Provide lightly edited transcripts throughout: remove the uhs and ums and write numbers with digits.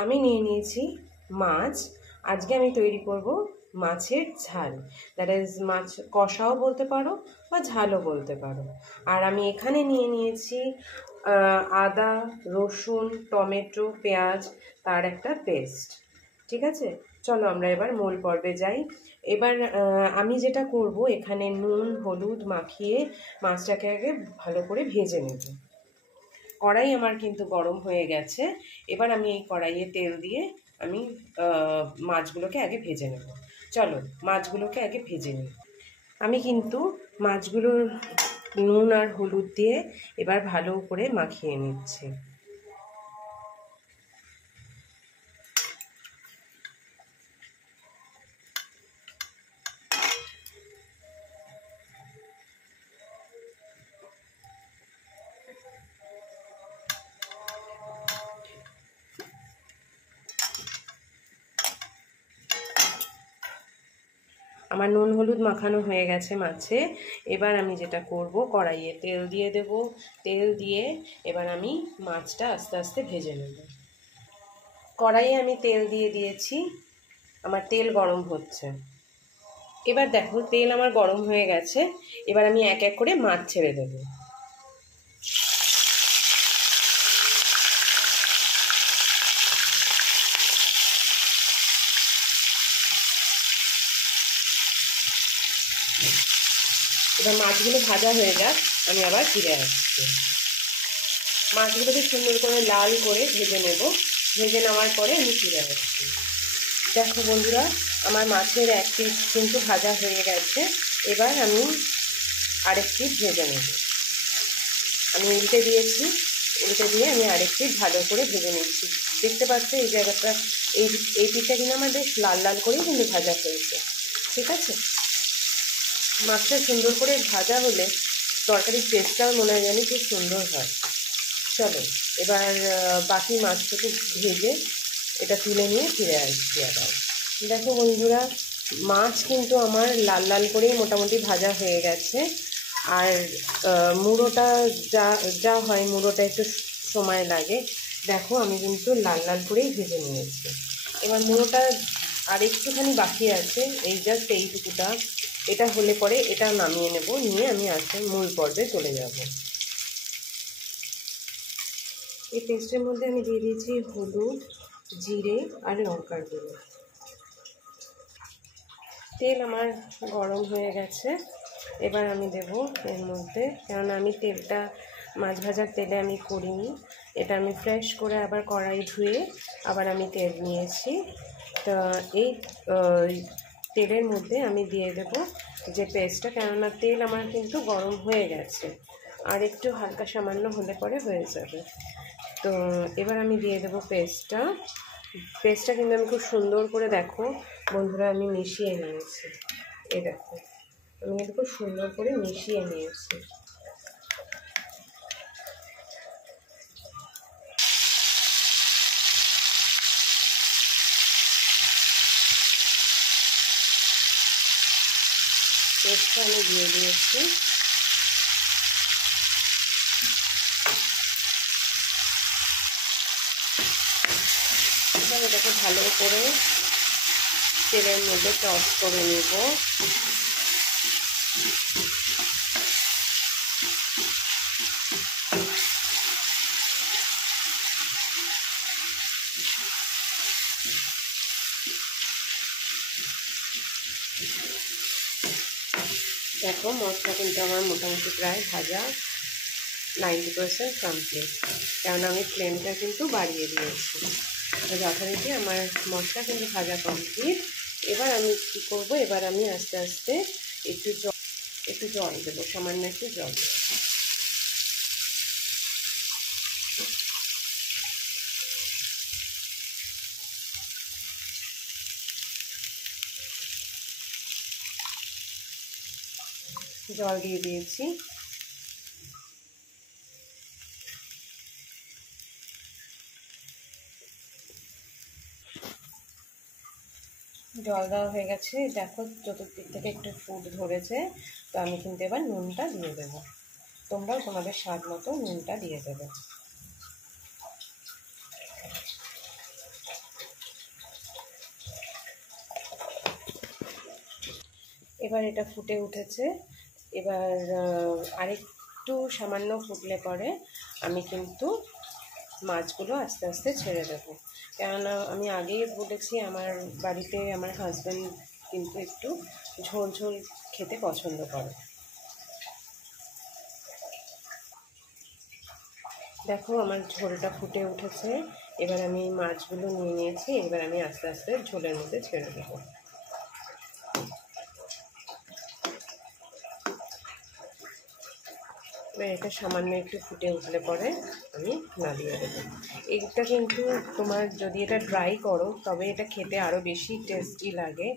আমি নিয়ে নিয়েছি মাছ। আজকে আমি তৈরি করব মাছের ঝাল, দ্যাট ইজ মাছ কষাও বলতে পারো বা ঝালও বলতে পারো। আর আমি এখানে নিয়ে নিয়েছি আদা, রসুন, টমেটো, পেঁয়াজ, তার একটা পেস্ট। ঠিক আছে, চলো আমরা এবার মূল পর্বে যাই। এবার আমি যেটা করব, এখানে নুন হলুদ মাখিয়ে মাছটাকে আগে ভালো করে ভেজে নেব। কড়াই আমার কিন্তু গরম হয়ে গেছে। এবার আমি এই কড়াইয়ে তেল দিয়ে আমি মাছগুলোকে আগে ভেজে নেব। চলো মাছগুলোকে আগে ভেজে নিই। আমি কিন্তু মাছগুলোর নুন আর হলুদ দিয়ে এবার ভালো করে মাখিয়ে নিচ্ছি। আমার নুন হলুদ মাখানো হয়ে গেছে মাছে। এবার আমি যেটা করব, কড়াইয়ে তেল দিয়ে দেব। তেল দিয়ে এবার আমি মাছটা আস্তে আস্তে ভেজে নেব। কড়াইয়ে আমি তেল দিয়ে দিয়েছি, আমার তেল গরম হচ্ছে। এবার দেখো তেল আমার গরম হয়ে গেছে। এবার আমি এক এক করে মাছ ছেড়ে দেব। এবার মাছগুলো ভাজা হয়ে যাক, আমি আবার ফিরে আসছি। মাছগুলোকে সুন্দর করে লাল করে ভেজে নেব। ভেজে নেওয়ার পরে আমি ফিরে আসছি। দেখো বন্ধুরা, আমার মাছের এক পিস কিন্তু ভাজা হয়ে গেছে। এবার আমি আরেক পিস ভেজে নেব। আমি উল্টে দিয়েছি, উল্টে দিয়ে আমি আরেক পিস ভালো করে ভেজে নিচ্ছি। দেখতে পাচ্ছ এই জায়গাটা, এই পিসটা কিন্তু আমার বেশ লাল লাল করেই কিন্তু ভাজা হয়েছে। ঠিক আছে, মাছটা সুন্দর করে ভাজা হলে তরকারির টেস্টটাও মনে হয় জানি খুব সুন্দর হয়। চলো এবার বাকি মাছটাকে ভেজে এটা তুলে নিয়ে ফিরে আসছি আবার। দেখো বন্ধুরা, মাছ কিন্তু আমার লাল লাল করেই মোটামুটি ভাজা হয়ে গেছে। আর মুড়োটা যা যা হয়, মুড়োটা একটু সময় লাগে। দেখো আমি কিন্তু লাল লাল করেই ভেজে নিয়েছি। এবার মুড়োটা আর একটুখানি বাকি আছে, এই জাস্ট এইটুকুটা। এটা হলে পরে এটা নামিয়ে নেব, নিয়ে আমি আসলে মূল পর্বে চলে যাব। এই পেস্টের মধ্যে আমি দিয়ে দিয়েছি হলুদ, জিরে আর লঙ্কার গুঁড়ো। তেল আমার গরম হয়ে গেছে। এবার আমি দেব এর মধ্যে, কেননা আমি তেলটা মাছ ভাজার তেলে আমি করিনি, এটা আমি ফ্রেশ করে আবার কড়াই ধুয়ে আবার আমি তেল নিয়েছি। তো এই তেলের মধ্যে আমি দিয়ে দেব যে পেস্টটা, কেননা তেল আমার কিন্তু গরম হয়ে গেছে, আর একটু হালকা সামান্য হলে পরে হয়ে যাবে। তো এবার আমি দিয়ে দেবো পেস্টটা। পেস্টটা কিন্তু আমি খুব সুন্দর করে, দেখো বন্ধুরা, আমি মিশিয়ে নিয়েছি। এই দেখো আমি কিন্তু খুব সুন্দর করে মিশিয়ে নিয়েছি। পেস্টটা আমি দিয়ে দিয়েছি। এটাকে ভালো করে তেলের মধ্যে টস করে নেব। দেখো মশলা কিন্তু আমার মোটামুটি প্রায় ভাজা 90% কমপ্লিট, কেননা আমি ফ্লেমটা কিন্তু বাড়িয়ে দিয়েছি। যথারীতি আমার মশলা কিন্তু ভাজা কমপ্লিট। এবার আমি কী করব, এবার আমি আস্তে আস্তে একটু জল দেবো, সামান্য একটু জল। জল দিয়ে দিয়েছি। জল দেওয়া হয়ে গেছে, দেখো চতুর্দিক থেকে একটু ফুট ধরেছে। তো আমি কিন্তু এবার নুনটা দিয়ে দেবো। তোমরাও তোমাদের স্বাদ মতো নুনটা দিয়ে দেবে। এবার এটা ফুটে উঠেছে। এবার আরেকটু সামান্য ফুটলে পরে আমি কিন্তু মাছগুলো আস্তে আস্তে ছেড়ে দেবো। কেননা আমি আগেই বলেছি আমার বাড়িতে আমার হাজব্যান্ড কিন্তু একটু ঝোল ঝোল খেতে পছন্দ করে। দেখো আমার ঝোলটা ফুটে উঠেছে। এবার আমি মাছগুলো নিয়ে নিয়েছি। এবার আমি আস্তে আস্তে ঝোলের মধ্যে ছেড়ে দেবো। এবার এটা সামান্য একটু ফুটে উঠলে পরে আমি নামিয়ে দেবো। এটা কিন্তু তোমার যদি এটা ড্রাই করো তবে এটা খেতে আরও বেশি টেস্টি লাগে।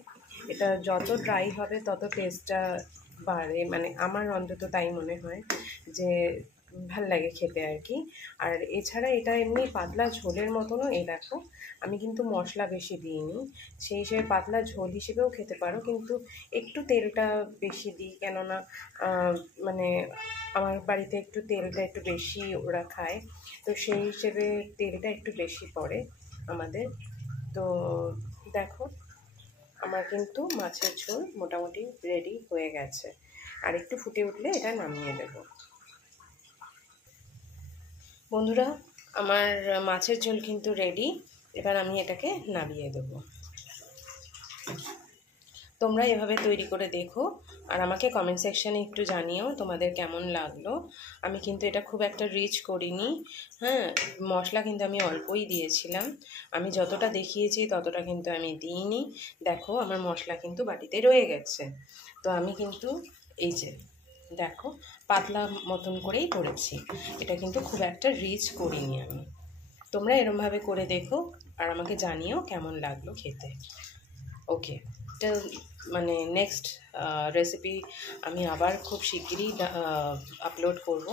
এটা যত ড্রাই হবে তত টেস্টটা বাড়ে, মানে আমার অন্তত তাই মনে হয় যে ভাল লাগে খেতে আর কি। আর এছাড়া এটা এমনি পাতলা ঝোলের মতনও, এই দেখো আমি কিন্তু মশলা বেশি দিইনি, সেই হিসেবে পাতলা ঝোল হিসেবেও খেতে পারো, কিন্তু একটু তেলটা বেশি দিই। কেননা মানে আমার বাড়িতে একটু তেলটা একটু বেশি ওরা খায়, তো সেই হিসেবে তেলটা একটু বেশি পড়ে আমাদের। তো দেখো আমার কিন্তু মাছের ঝোল মোটামুটি রেডি হয়ে গেছে। আর একটু ফুটে উঠলে এটা নামিয়ে দেব। বন্ধুরা আমার মাছের ঝোল কিন্তু রেডি। এবার আমি এটাকে নামিয়ে দেব। তোমরা এভাবে তৈরি করে দেখো আর আমাকে কমেন্ট সেকশানে একটু জানিও তোমাদের কেমন লাগলো। আমি কিন্তু এটা খুব একটা রিচ করিনি, হ্যাঁ, মশলা কিন্তু আমি অল্পই দিয়েছিলাম। আমি যতটা দেখিয়েছি ততটা কিন্তু আমি দিইনি। দেখো আমার মশলা কিন্তু বাটিতে রয়ে গেছে। তো আমি কিন্তু এই যে দেখো পাতলা মতন করেই করেছি, এটা কিন্তু খুব একটা রিচ করিনি আমি। তোমরা এরমভাবে করে দেখো আর আমাকে জানিও কেমন লাগলো খেতে। ওকে, মানে নেক্সট রেসিপি আমি আবার খুব শিগগিরই আপলোড করব।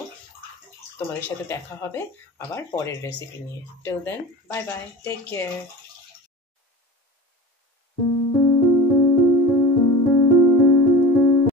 তোমাদের সাথে দেখা হবে আবার পরের রেসিপি নিয়ে। Till then bye bye, take care.